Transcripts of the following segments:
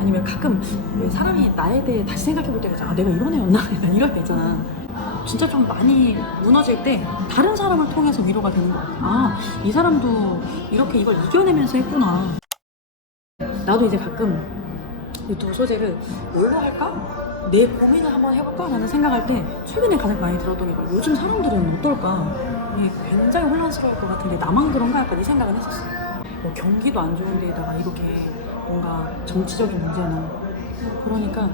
아니면 가끔 왜 사람이 나에 대해 다시 생각해 볼 때가 있잖아. 아, 내가 이런 애였나? 약간 이럴 때 있잖아. 진짜 좀 많이 무너질 때 다른 사람을 통해서 위로가 되는 것 같아. 아, 이 사람도 이렇게 이걸 이겨내면서 했구나. 나도 이제 가끔 유튜브 소재를 뭘로 할까? 내 고민을 한번 해볼까? 라는 생각할 때 최근에 가장 많이 들었던 게 요즘 사람들은 어떨까? 이게 굉장히 혼란스러울 것 같은데 나만 그런가? 약간 이 생각은 했었어. 뭐 경기도 안 좋은 데다가 이렇게 뭔가 정치적인 문제나 그러니까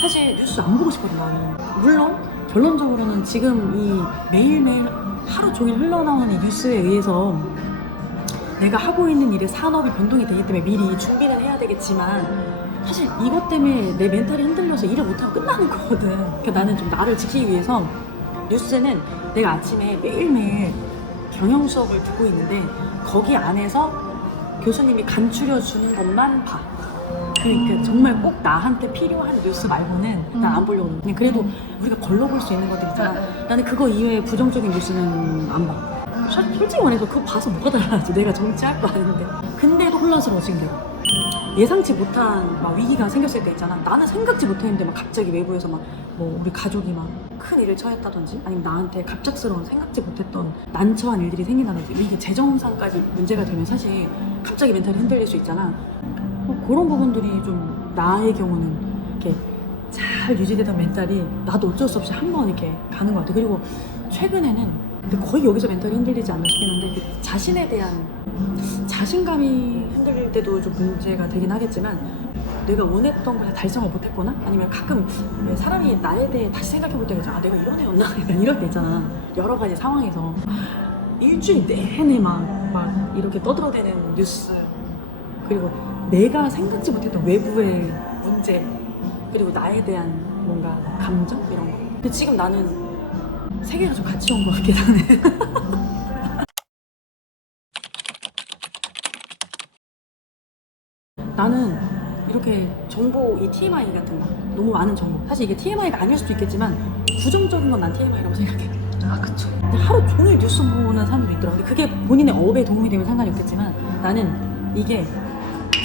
사실 뉴스 안 보고 싶거든 나는. 물론 결론적으로는 지금 이 매일매일 하루 종일 흘러나오는 이 뉴스에 의해서 내가 하고 있는 일의 산업이 변동이 되기 때문에 미리 준비는 해야 되겠지만 사실 이것 때문에 내 멘탈이 흔들려서 일을 못하면 끝나는 거거든. 그러니까 나는 좀 나를 지키기 위해서 뉴스는 내가 아침에 매일매일 경영 수업을 듣고 있는데 거기 안에서 교수님이 간추려 주는 것만 봐. 그러니까 정말 꼭 나한테 필요한 뉴스 말고는 난 안 보려고 그냥 그래도 우리가 걸러볼 수 있는 것들 있잖아. 나는 그거 이외에 부정적인 뉴스는 안 봐. 솔직히 말해서 그거 봐서 뭐가 달라지. 내가 정치할 거 아닌데. 근데도 혼란스러워진 게 예상치 못한 막 위기가 생겼을 때 있잖아. 나는 생각지 못했는데 막 갑자기 외부에서 막 뭐 우리 가족이 막 큰 일을 처했다든지 아니면 나한테 갑작스러운 생각지 못했던 난처한 일들이 생긴다든지 이게 재정상까지 문제가 되면 사실 갑자기 멘탈이 흔들릴 수 있잖아. 그런 부분들이 좀 나의 경우는 이렇게 잘 유지되던 멘탈이 나도 어쩔 수 없이 한번 이렇게 가는 것 같아. 그리고 최근에는 근데 거의 여기서 멘탈이 흔들리지 않나 싶겠는데 그 자신에 대한 자신감이 흔들릴 때도 좀 문제가 되긴 하겠지만 내가 원했던 걸 달성을 못했거나 아니면 가끔 사람이 나에 대해 다시 생각해 볼 때가 있잖아. 아, 내가 이런 애였나? 약간 이럴 때 있잖아. 여러 가지 상황에서 일주일 내내 막 이렇게 떠들어대는 뉴스 그리고 내가 생각지 못했던 외부의 문제 그리고 나에 대한 뭔가 감정 이런 거. 근데 지금 나는 세계가 좀 같이 온 것 같긴 하네. 나는 이렇게 정보 이 TMI 같은 거 너무 많은 정보 사실 이게 TMI가 아닐 수도 있겠지만 부정적인 건 난 TMI라고 생각해. 아, 그쵸. 근데 하루 종일 뉴스 보는 사람들도 있더라고. 근데 그게 본인의 업에 도움이 되면 상관이 없겠지만 나는 이게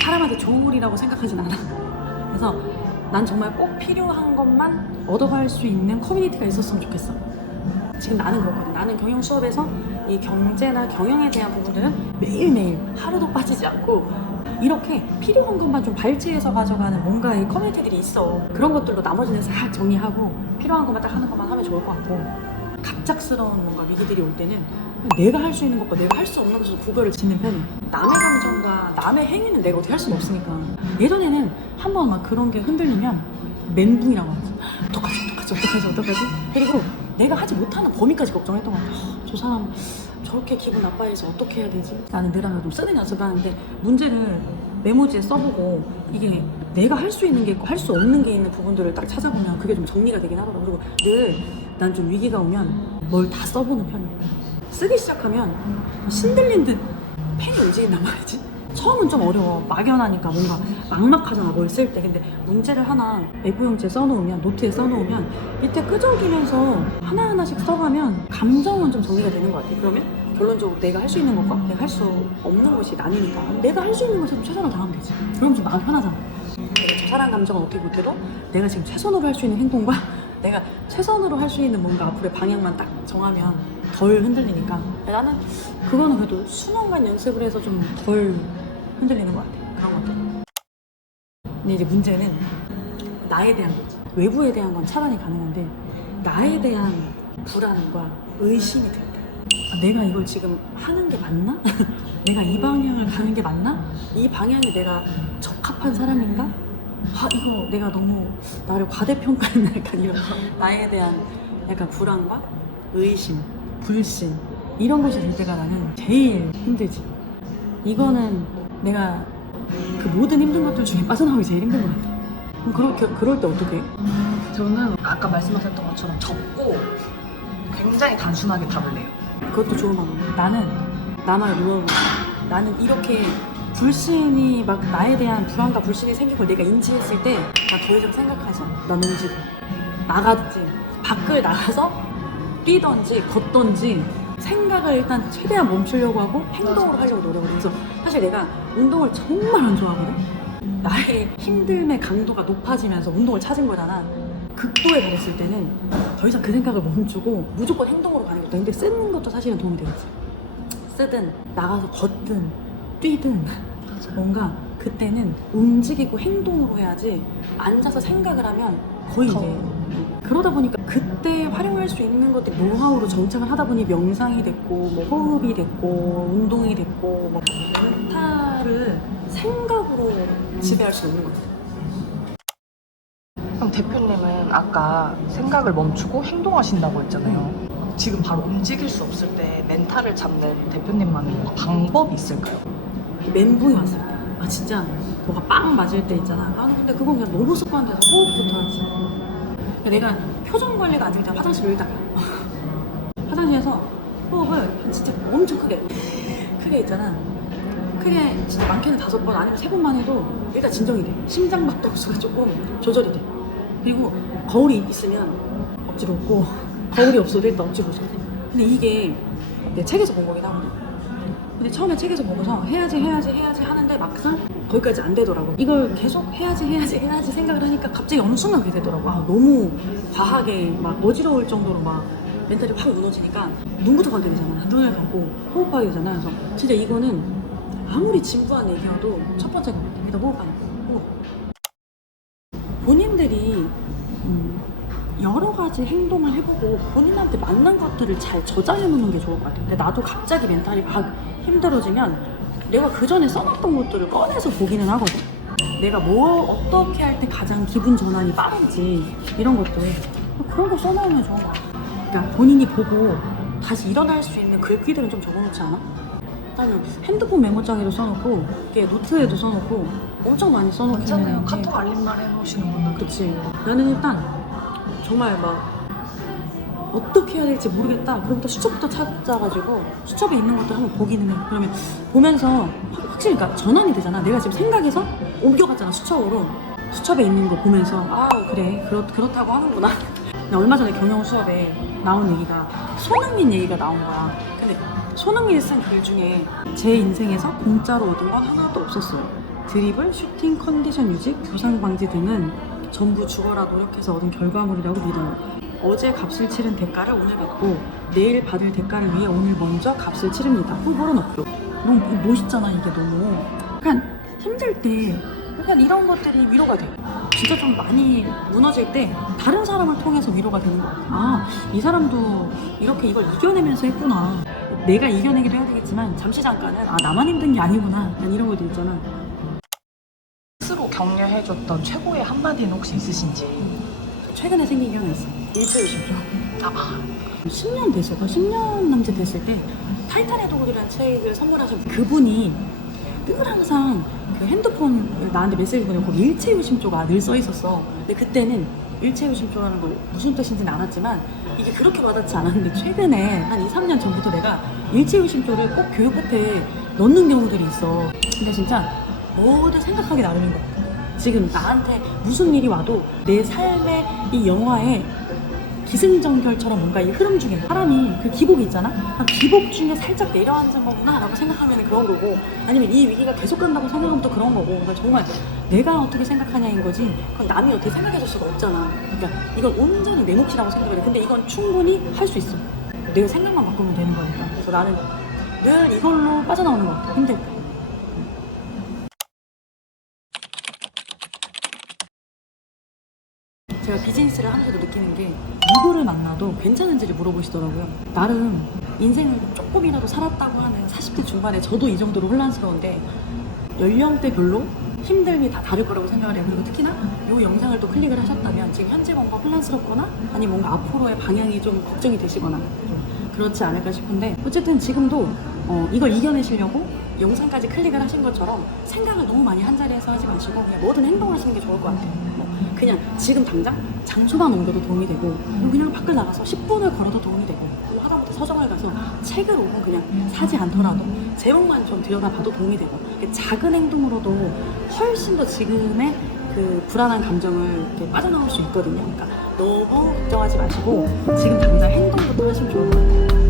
사람한테 좋은 일이라고 생각하진 않아. 그래서 난 정말 꼭 필요한 것만 얻어갈 수 있는 커뮤니티가 있었으면 좋겠어. 지금 나는 그렇거든. 나는 경영 수업에서 이 경제나 경영에 대한 부분들은 매일매일 하루도 빠지지 않고 이렇게 필요한 것만 좀 발췌해서 가져가는 뭔가의 커뮤니티들이 있어. 그런 것들로 나머지는 싹 정리하고 필요한 것만 딱 하는 것만 하면 좋을 것 같고 갑작스러운 뭔가 위기들이 올 때는 내가 할 수 있는 것과 내가 할 수 없는 것을 구별을 짓는 편이야. 남의 감정과 남의 행위는 내가 어떻게 할 수는 없으니까. 예전에는 한번 막 그런 게 흔들리면 멘붕이라고 하지. 어떡하지? 그리고 내가 하지 못하는 범위까지 걱정했던 것 같아. 저 사람 저렇게 기분 나빠해서 어떻게 해야 되지? 나는 늘 하나 좀 쓰는 연습을 하는데 문제를 메모지에 써보고 이게 내가 할 수 있는 게 있고 할 수 없는 게 있는 부분들을 딱 찾아보면 그게 좀 정리가 되긴 하더라고. 그리고 늘 난 좀 위기가 오면 뭘 다 써보는 편이야. 쓰기 시작하면 신들린 듯 펜이 움직인단 말이지. 처음은 좀 어려워. 막연하니까 뭔가 막막하잖아 뭘 쓸 때. 근데 문제를 하나 A4용지에 써놓으면 노트에 써놓으면 밑에 끄적이면서 하나하나씩 써가면 감정은 좀 정리가 되는 것 같아. 그러면 결론적으로 내가 할 수 있는 것과 내가 할 수 없는 것이 나뉘니까 내가 할 수 있는 것에 좀 최선을 다하면 되지. 그럼 좀 마음 편하잖아. 내가 저 사람 감정은 어떻게 못해도 내가 지금 최선으로 할 수 있는 행동과 내가 최선으로 할 수 있는 뭔가 앞으로의 방향만 딱 정하면 덜 흔들리니까 나는 그거는 그래도 수년간 연습을 해서 좀 덜 흔들리는 것 같아. 그런 것들. 근데 이제 문제는 나에 대한 거지. 외부에 대한 건 차단이 가능한데 나에 대한 불안과 의심이 들 때 내가 이걸 지금 하는 게 맞나? 내가 이 방향을 가는 게 맞나? 이 방향이 내가 적합한 사람인가? 아 이거 내가 너무 나를 과대평가했나? 약간 이런 나에 대한 약간 불안과 의심, 불신 이런 것이 들 때가 나는 제일 힘들지. 이거는 내가 그 모든 힘든 것들 중에 빠져나오기 제일 힘든 것 같아. 그럴 때 어떻게 해? 저는 아까 말씀하셨던 것처럼 접고 굉장히 단순하게 답을 내요. 그것도 좋은 방법이야. 나는 나만 물어보고 나는 이렇게 불신이 막 나에 대한 불안과 불신이 생긴 걸 내가 인지했을 때 나 더 이상 생각하지 않아. 나 너무 지금 나가든지 밖을 나가서 뛰던지 걷던지 생각을 일단 최대한 멈추려고 하고 행동으로 하려고 노력을 해서 사실 내가 운동을 정말 안 좋아하거든. 나의 힘듦의 강도가 높아지면서 운동을 찾은 거잖아. 극도에 달했을 때는 더 이상 그 생각을 멈추고 무조건 행동으로 가는 거다. 근데 쓰는 것도 사실은 도움이 되겠지. 쓰든 나가서 걷든 뛰든 뭔가 그때는 움직이고 행동으로 해야지 앉아서 생각을 하면 거의 이제 그러다 보니까 그때 활용할 수 있는 것들이 노하우로 정착을 하다 보니 명상이 됐고 뭐 호흡이 됐고 운동이 됐고 뭐 멘탈을 생각으로 지배할 수 있는 거지. 그럼 대표님은 아까 생각을 멈추고 행동하신다고 했잖아요. 지금 바로 움직일 수 없을 때 멘탈을 잡는 대표님만의 방법이 있을까요? 멘붕이 왔을 때, 아 진짜 뭐가 빵 맞을 때 있잖아. 나는 근데 그건 그냥 너무 습관돼서 호흡부터 하지. 내가 표정 관리가 안 되면 그냥 화장실을 일단 화장실에서 호흡을 진짜 엄청 크게 있잖아. 크게 진짜 많게는 5번 아니면 3번만 해도 일단 진정이 돼. 심장박동수가 조금 조절이 돼. 그리고 거울이 있으면 억지로 웃고 거울이 없어도 일단 억지로 웃어. 근데 이게 내 책에서 본 거긴 하거든. 근데 처음에 책에서 보고서 해야지 하는데 막상 거기까지 안 되더라고. 이걸 계속 해야지 생각을 하니까 갑자기 어느 순간 그게 되더라고. 아, 너무 과하게 막 어지러울 정도로 막 멘탈이 확 무너지니까 눈부터 감게 되잖아. 눈을 감고 호흡하게 되잖아. 그래서 진짜 이거는 아무리 진부한 얘기여도 첫 번째가 일단 호흡하는 거. 호흡. 본인들이 여러 가지 행동을 해보고 본인한테 맞는 것들을 잘 저장해놓는 게 좋을 것 같아요. 근데 나도 갑자기 멘탈이 막 힘들어지면 내가 그 전에 써놨던 것들을 꺼내서 보기는 하거든. 내가 뭐 어떻게 할 때 가장 기분 전환이 빠른지 이런 것들 그런 거 써놓으면 좋은 것 같아. 그러니까 본인이 보고 다시 일어날 수 있는 글귀들은 좀 적어놓지 않아? 나는 핸드폰 메모장에도 써놓고 이게 노트에도 써놓고 엄청 많이 써놓긴 괜찮아요. 했는데 카톡 알림말 해놓으시는 분들. 그치. 나는 일단 정말 막 어떻게 해야 될지 모르겠다. 그럼부터 수첩부터 찾아가지고 수첩에 있는 것도 한번 보기는 해. 그러면 보면서 확실히 그러니까 전환이 되잖아. 내가 지금 생각해서 옮겨갔잖아 수첩으로. 수첩에 있는 거 보면서 아 그래 그렇다고 하는구나. 나 얼마 전에 경영 수업에 나온 얘기가 손흥민 얘기가 나온 거야. 근데 손흥민이 쓴 글 중에 제 인생에서 공짜로 얻은 건 하나도 없었어요. 드리블, 슈팅, 컨디션 유지, 부상 방지 등은 전부 죽어라 노력해서 얻은 결과물이라고 믿어요. 어제 값을 치른 대가를 오늘 받고 내일 받을 대가를 위해 오늘 먼저 값을 치릅니다. 후보는 없죠. 너무 멋있잖아 이게 너무. 약간 힘들 때 약간 이런 것들이 위로가 돼. 진짜 좀 많이 무너질 때 다른 사람을 통해서 위로가 되는 것 같아. 아, 이 사람도 이렇게 이걸 이겨내면서 했구나. 내가 이겨내기도 해야 되겠지만 잠시 잠깐은 아 나만 힘든 게 아니구나. 약간 이런 것도 있잖아. 스스로 격려해줬던 최고의 한마디는 혹시 있으신지? 최근에 생긴 게 하나 있어. 일체요심조. 아, 10년 됐어. 10년 남짓 됐을 때 타이탄의 도굴이라는 책을 선물하신 그분이 늘 항상 그 핸드폰을 나한테 메시지 보내고 거기 일체요심조가 늘 써 있었어. 근데 그때는 일체요심조라는 걸 무슨 뜻인지는 알았지만 이게 그렇게 와닿지 않았는데 최근에 한 2, 3년 전부터 내가 일체요심조를 꼭 교육부에 넣는 경우들이 있어. 근데 진짜 뭐든 생각하기 나름인 것 같아. 지금 나한테 무슨 일이 와도 내 삶의 이 영화에 기승전결처럼 뭔가 이 흐름 중에 사람이 그 기복이 있잖아? 그 기복 중에 살짝 내려앉은 거구나 라고 생각하면 그런 거고 아니면 이 위기가 계속 간다고 생각하면 또 그런 거고 그러니까 정말 내가 어떻게 생각하냐인 거지 그건 남이 어떻게 생각해 줄 수가 없잖아. 그러니까 이건 온전히 내 몫이라고 생각을 해. 근데 이건 충분히 할 수 있어. 내가 생각만 바꾸면 되는 거니까. 그래서 나는 늘 이걸로 빠져나오는 것 같아. 힘들 때. 제가 비즈니스를 하면서도 느끼는 게 누구를 만나도 괜찮은지를 물어보시더라고요. 나름 인생을 조금이라도 살았다고 하는 40대 중반에 저도 이 정도로 혼란스러운데 연령대별로 힘듦이 다 다를 거라고 생각을 해요. 그리고 특히나 이 영상을 또 클릭을 하셨다면 지금 현재 뭔가 혼란스럽거나 아니면 뭔가 앞으로의 방향이 좀 걱정이 되시거나 그렇지 않을까 싶은데 어쨌든 지금도 이걸 이겨내시려고 영상까지 클릭을 하신 것처럼 생각을 너무 많이 한자리에서 하지 마시고 그냥 뭐든 행동을 하시는 게 좋을 것 같아요. 그냥 지금 당장 장소만 옮겨도 도움이 되고 그냥 밖을 나가서 10분을 걸어도 도움이 되고 하다못해 서점을 가서 책을 5분 그냥 사지 않더라도 제목만 좀 들여다봐도 도움이 되고 작은 행동으로도 훨씬 더 지금의 그 불안한 감정을 이렇게 빠져나올 수 있거든요. 그러니까 너무 걱정하지 마시고 지금 당장 행동부터 하시면 좋을 것 같아요.